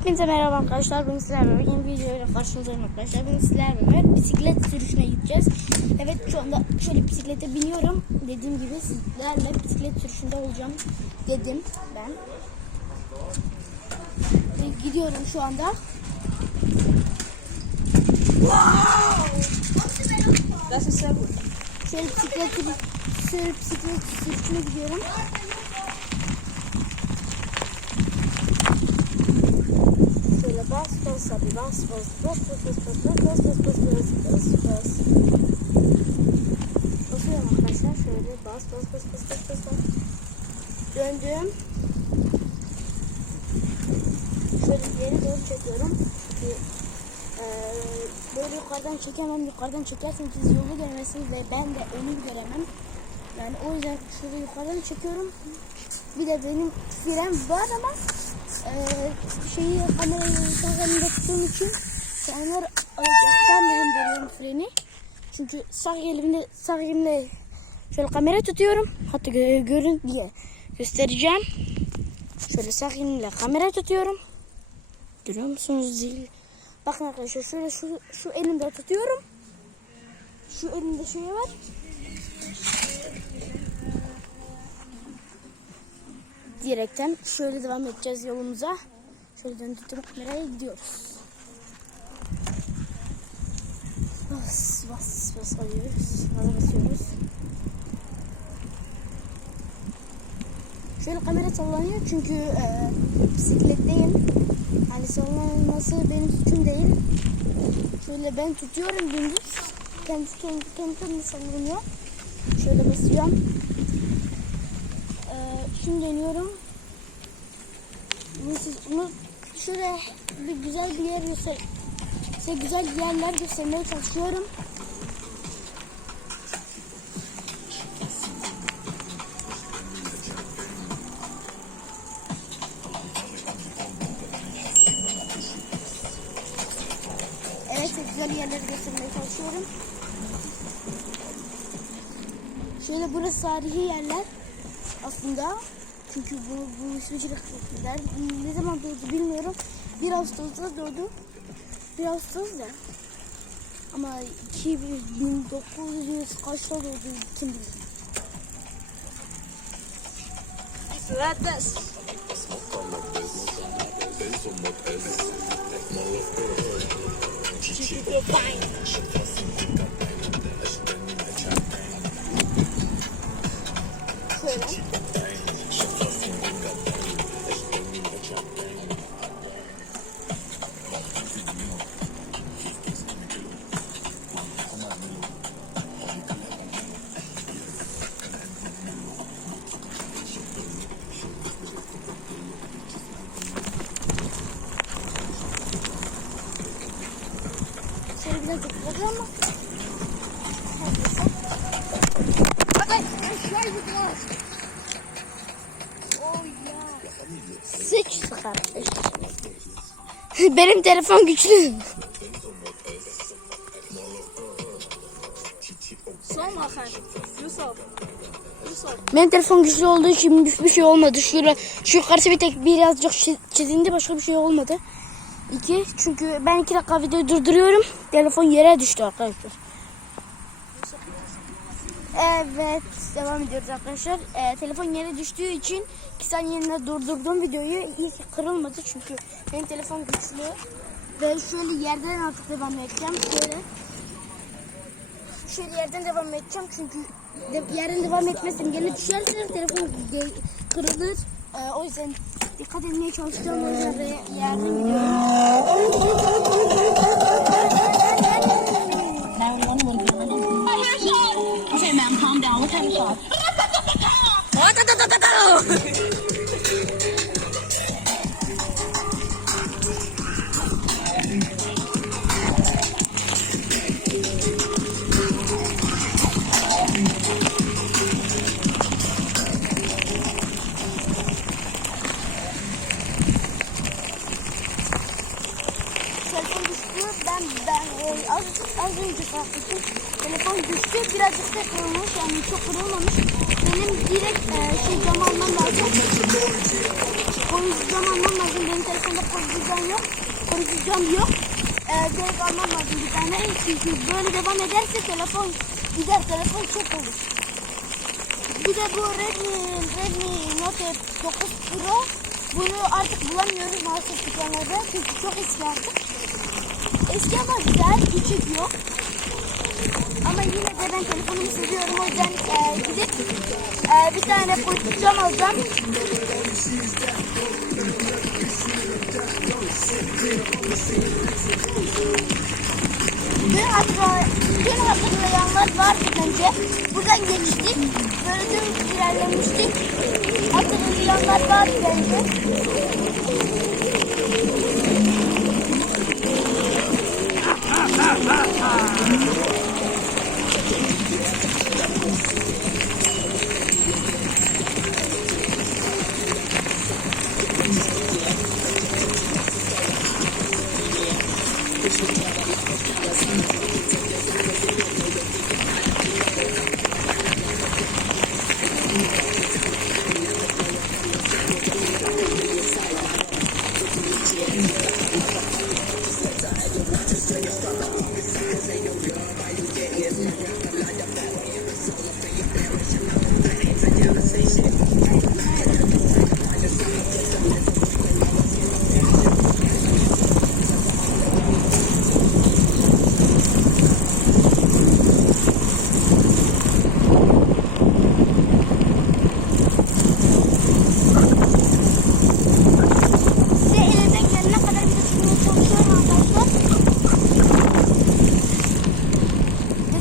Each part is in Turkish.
Hepinize merhaba arkadaşlar. Bugün sizlerle yeni bir videoyla karşınızdayım arkadaşlar. Bugün sizlerle bisiklet sürüşüne gideceğiz. Evet şu anda şöyle bisiklete biniyorum. Dediğim gibi sizlerle bisiklet sürüşünde olacağım dedim ben. Ve gidiyorum şu anda. Gut. Şöyle bisiklet sürüşüne gidiyorum. Bas bas abi bas bas bas bas bas bas bas bas bas bas bas bas bas. Basıyorum arkadaşlar şöyle bas bas bas bas bas bas bas. Döndüm. Şöyle geri doğru çekiyorum. Çünkü eee, böyle yukarıdan çekemem. Yukarıdan çekersem siz yolu göremezsiniz ve ben de önü göremem. Yani o yüzden şöyle yukarıdan çekiyorum. Bir de benim fren var ama eee şeyi kamerayı sağ elimde tuttuğum için sonra alacaktan ben veriyorum freni. Çünkü sağ elimde sağ elimde şöyle kamera tutuyorum. Hatta gö- görün diye göstereceğim. Şöyle sağ elimle kamera tutuyorum. Görüyor musunuz zil? Bakın arkadaşlar şöyle şu, şu elimde tutuyorum. Şu elimde şey var. Direkten şöyle devam edeceğiz yolumuza. Şöyle döndürüp kameraya gidiyoruz. Bas bas bas alıyoruz. Bana basıyoruz. Şöyle kamera sallanıyor çünkü e, bisikletteyim. Yani sallanması benim suçum değil. Şöyle ben tutuyorum gündüz. Kendi kendi kendi kendine sallanıyor. Şöyle basıyorum. Şimdi deniyorum. Bunu, siz- bunu şöyle bir güzel bir yer göster size güzel yerler göstermeye çalışıyorum. Evet güzel yerleri göstermeye çalışıyorum. Şöyle burası tarihi yerler aslında. Çünkü bu, bu İsviçre kırklar ne zaman doğdu bilmiyorum. 1 Ağustos'ta doğdu. 1 Ağustos da. Ama 2900 kaçta doğdu kim bilir. Das. Şöyle. Benim telefon güçlü. Benim telefon güçlü olduğu için hiçbir şey olmadı. Şu karşı bir tek birazcık çi- çizildi başka bir şey olmadı. İki, çünkü ben iki dakika videoyu durduruyorum. Telefon yere düştü arkadaşlar. Evet, devam ediyoruz arkadaşlar. Ee, telefon yere düştüğü için iki saniyeliğine durdurdum videoyu. İyi kırılmadı çünkü benim telefon güçlü. Ve şöyle yerden artık devam edeceğim. Şöyle. Şöyle yerden devam edeceğim çünkü de, yerden devam etmezsem gene düşerse telefon kırılır. Ee, o yüzden dikkat etmeye çalışacağım. O yerden gidiyorum. たう。Telefon düştü. Ben ben e, az az önce fark ettim. Telefon düştü. Birazcık da kırılmış. Yani çok kırılmamış. Benim direkt e, şey cam almam lazım. koruyucu cam almam lazım. Benim telefonda koruyucu cam yok. Koruyucu cam yok. Ee, direkt almam lazım bir tane. Çünkü böyle devam ederse telefon gider. Telefon çok olur. Bir de bu Redmi, Redmi Note 9 Pro. Bunu artık bulamıyoruz maalesef dükkanlarda. Çünkü çok eski artık. Eski ama güzel, küçük yok. Ama yine de ben telefonumu seviyorum. O yüzden e, gidip e, bir tane cam alacağım. Dün, hatırla, dün hatırlayanlar vardı bence. Buradan geçtik. Böyle dün ilerlemiştik. Hatırlayanlar vardı bence.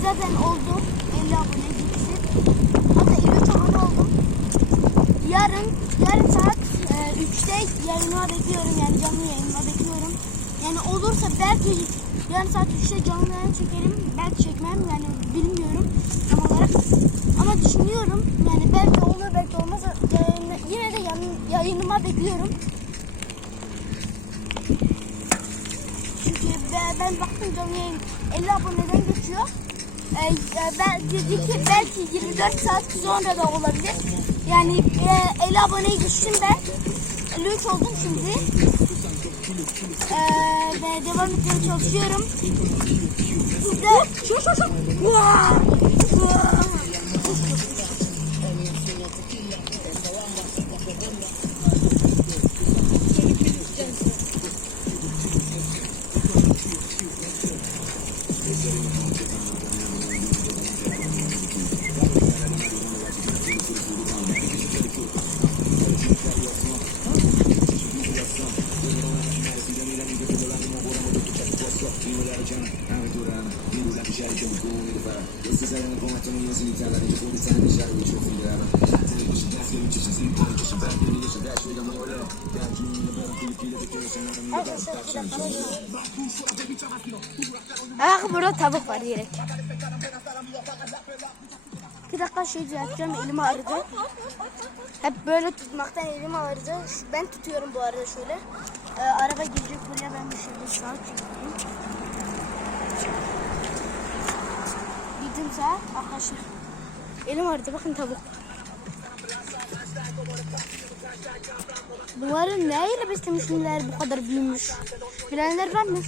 Zaten oldu. 50 abone gitti. Hatta 53 abone oldum. Yarın, yarın saat e, 3'te yayınıma bekliyorum. Yani canlı yayınıma bekliyorum. Yani olursa belki yarın saat 3'te canlı yayın çekerim. Belki çekmem yani bilmiyorum tam olarak. Ama düşünüyorum. Yani belki olur belki olmaz. Yayın, yine de yan- yayınıma bekliyorum. Çünkü ben, ben baktım canlı yayın 50 aboneden geçiyor. E, ben belki 24 saat sonra da olabilir. Yani e, 50 aboneye geçtim ben. 53 oldum şimdi. Ee, ve devam etmeye çalışıyorum. Siz de... Şu şu şu. Bak burada tavuk var direkt. Bir dakika şey düzelteceğim elim ağrıdı. Hep böyle tutmaktan elim ağrıdı. Ben tutuyorum bu arada şöyle. Ee, araba girecek buraya ben bir şöyle sağa çekeyim. Girdim sağa arkadaşlar. Elim ağrıdı bakın tavuk. Bunları neyle beslemişler bu kadar büyümüş? Bilenler var mı?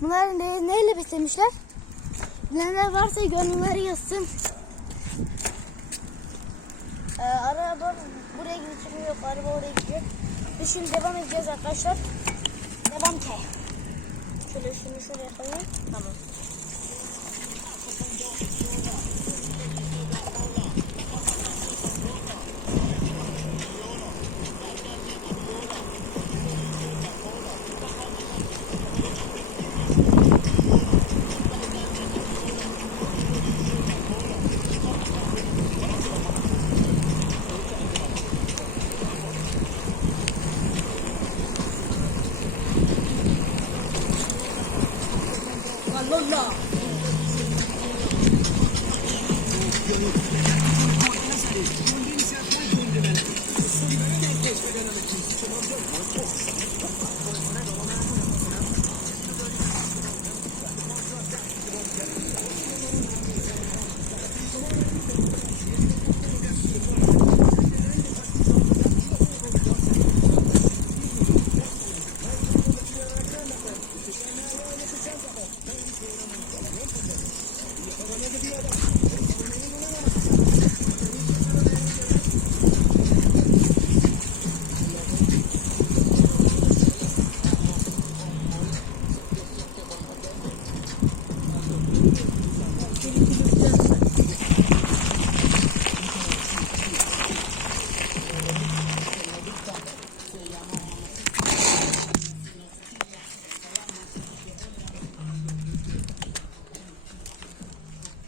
Bunları ne, neyle beslemişler? Bilenler varsa gönülleri yazsın. Ee, araba buraya gidiyor yok. Araba oraya gidiyor. Biz şimdi devam edeceğiz arkadaşlar. Devam ki. Şöyle şunu şuraya koyayım. Tamam. Lolla.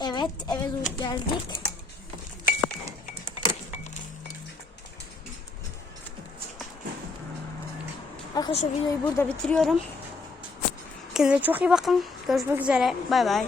Evet eve doğru geldik. Arkadaşlar videoyu burada bitiriyorum. Kendinize çok iyi bakın. Görüşmek üzere. Bay bay.